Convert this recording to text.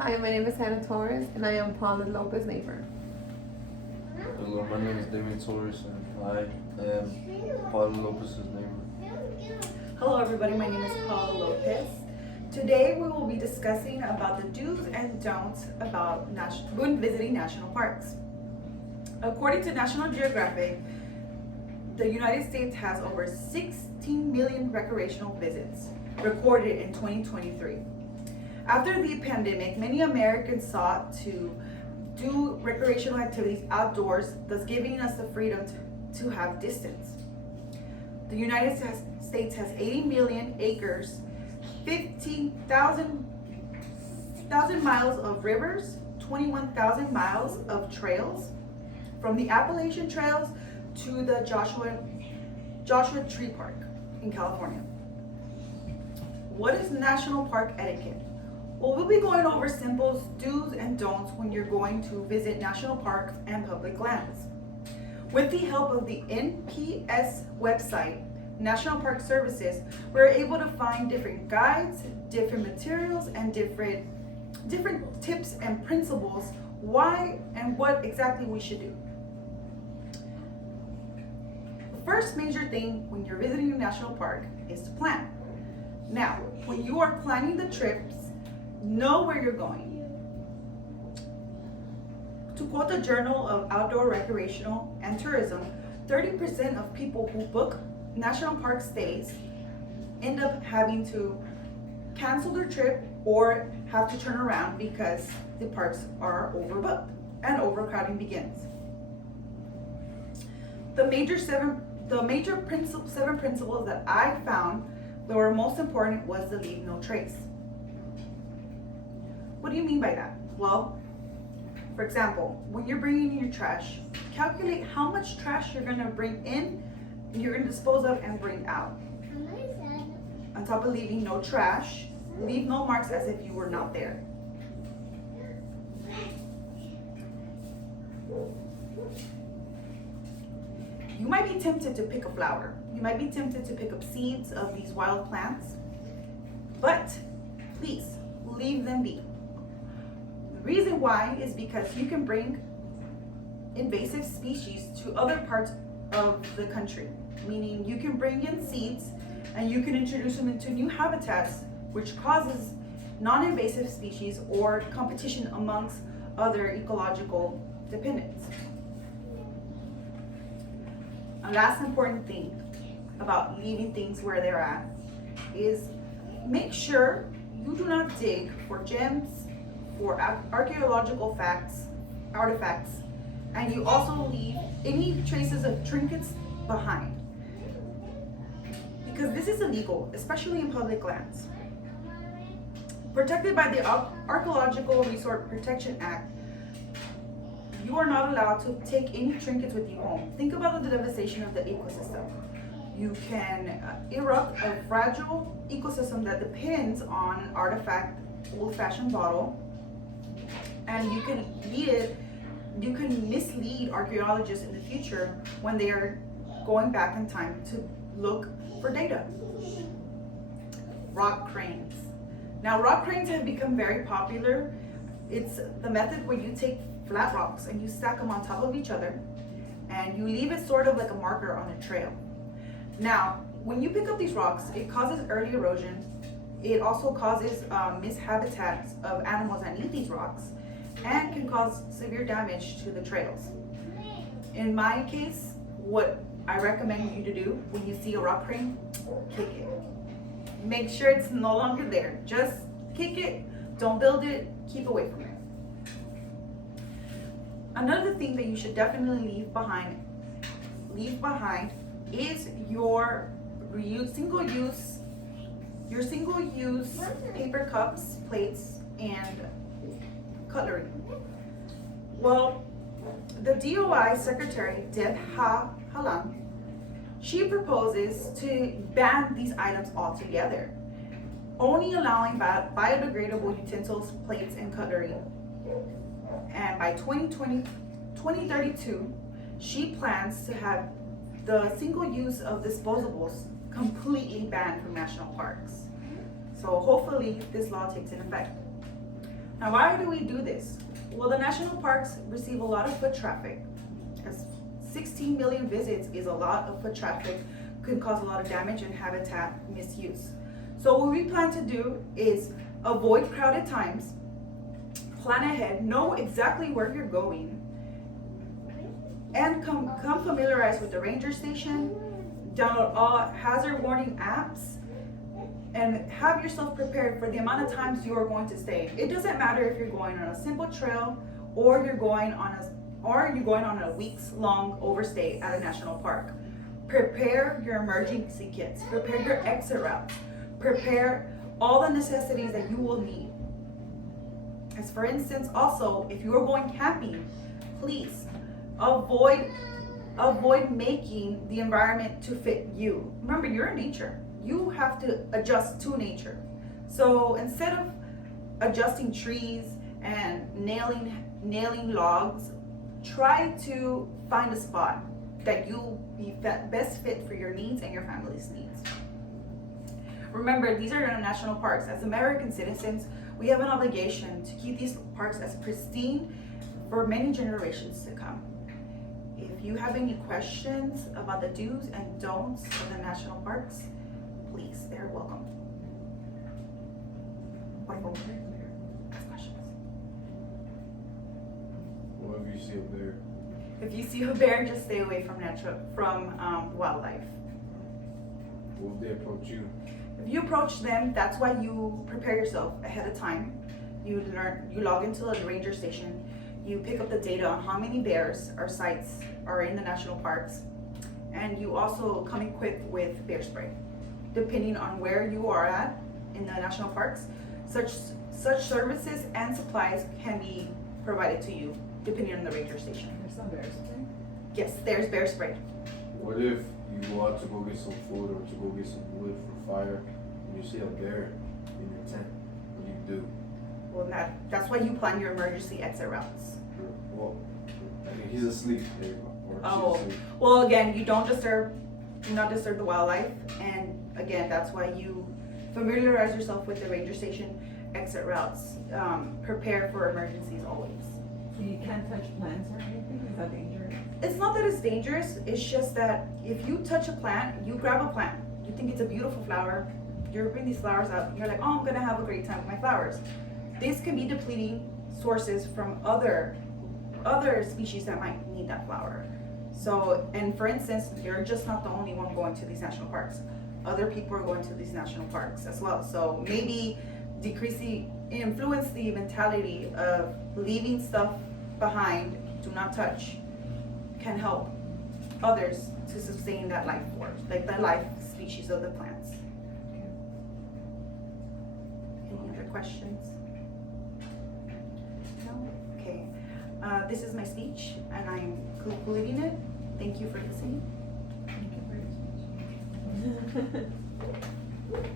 Hi, my name is Hannah Torres, and I am Paula Lopez' neighbor. Hello, my name is David Torres, and I am Paul Lopez's neighbor. Hello everybody, my name is Paula Lopez. Today we will be discussing about the do's and don'ts about when visiting national parks. According to National Geographic, the United States has over 16 million recreational visits recorded in 2023. After the pandemic, many Americans sought to do recreational activities outdoors, thus giving us the freedom to have distance. The United States has 80 million acres, 15,000 miles of rivers, 21,000 miles of trails, from the Appalachian Trails to the Joshua Tree Park in California. What is national park etiquette? Well, we'll be going over simple do's and don'ts when you're going to visit national parks and public lands. With the help of the NPS website, National Park Services, we're able to find different guides, different materials, and different tips and principles why and what exactly we should do. The first major thing when you're visiting a national park is to plan. Now, when you are planning the trips, know where you're going. To quote the Journal of Outdoor Recreational and Tourism, 30% of people who book national park stays end up having to cancel their trip or have to turn around because the parks are overbooked and overcrowding begins. The major seven principles that I found that were most important was the leave no trace. What do you mean by that? Well, for example, when you're bringing in your trash, calculate how much trash you're going to bring in, you're going to dispose of, and bring out. On top of leaving no trash, leave no marks as if you were not there. You might be tempted to pick a flower. You might be tempted to pick up seeds of these wild plants, but please leave them be. The reason why is because you can bring invasive species to other parts of the country, meaning you can bring in seeds and you can introduce them into new habitats, which causes non-invasive species or competition amongst other ecological dependents. A last important thing about leaving things where they're at is make sure you do not dig for gems, for archaeological artifacts, and you also leave any traces of trinkets behind. Because this is illegal, especially in public lands. Protected by the Archaeological Resource Protection Act, you are not allowed to take any trinkets with you home. Think about the devastation of the ecosystem. You can erupt a fragile ecosystem that depends on an artifact, old-fashioned bottle, and you can mislead archaeologists in the future when they are going back in time to look for data. Rock cranes. Now, rock cranes have become very popular. It's the method where you take flat rocks and you stack them on top of each other and you leave it sort of like a marker on a trail. Now, when you pick up these rocks, it causes early erosion. It also causes mishabitats of animals that eat these rocks and can cause severe damage to the trails. In my case, what I recommend you to do when you see a rock crane, kick it. Make sure it's no longer there. Just kick it, don't build it, keep away from it. Another thing that you should definitely leave behind is your single-use paper cups, plates, and cutlery. Well, the DOI Secretary Deb Haaland, she proposes to ban these items altogether, only allowing biodegradable utensils, plates, and cutlery. And by 2032, she plans to have the single use of disposables completely banned from national parks. So hopefully this law takes in effect. Now, why do we do this? Well, the national parks receive a lot of foot traffic. As 16 million visits is a lot of foot traffic, could cause a lot of damage and habitat misuse. So what we plan to do is avoid crowded times, plan ahead, know exactly where you're going, and come familiarize with the ranger station, download all hazard warning apps, and have yourself prepared for the amount of times you are going to stay. It doesn't matter if you're going on a simple trail or you're going on a weeks-long overstay at a national park. Prepare your emergency kits, prepare your exit routes, prepare all the necessities that you will need. As for instance, also, if you are going camping, please avoid making the environment to fit you. Remember, you're in nature. You have to adjust to nature. So instead of adjusting trees and nailing logs, try to find a spot that you'll be best fit for your needs and your family's needs. Remember, these are national parks. As American citizens, we have an obligation to keep these parks as pristine for many generations to come. If you have any questions about the do's and don'ts of the national parks, please, they're welcome. Ask questions. What if you see a bear? If you see a bear, just stay away from wildlife. What if they approach you? If you approach them, that's why you prepare yourself ahead of time. You log into the ranger station, you pick up the data on how many bears or sites are in the national parks, and you also come equipped with bear spray. Depending on where you are at in the national parks, such services and supplies can be provided to you depending on the ranger station. There's some bears, okay? Yes, there's bear spray. What if you go out to go get some food or to go get some wood for fire and you see a bear in your tent? What do you do? Well, that's why you plan your emergency exit routes. Well, I mean, he's asleep. There you go. Or she's Oh, asleep. well, again, do not disturb the wildlife, and again, that's why you familiarize yourself with the ranger station exit routes. Prepare for emergencies always. So you can't touch plants or anything? Is that dangerous? It's not that it's dangerous, it's just that if you touch a plant, you grab a plant, you think it's a beautiful flower, you're bringing these flowers out, and you're like, oh, I'm gonna have a great time with my flowers. This can be depleting sources from other species that might need that flower. So, and for instance, you're just not the only one going to these national parks. Other people are going to these national parks as well. So maybe influence the mentality of leaving stuff behind, do not touch, can help others to sustain that life force, like the life species of the plants. Any other questions? No? Okay. This is my speech, and I'm concluding it. Thank you for listening. Thank you very much.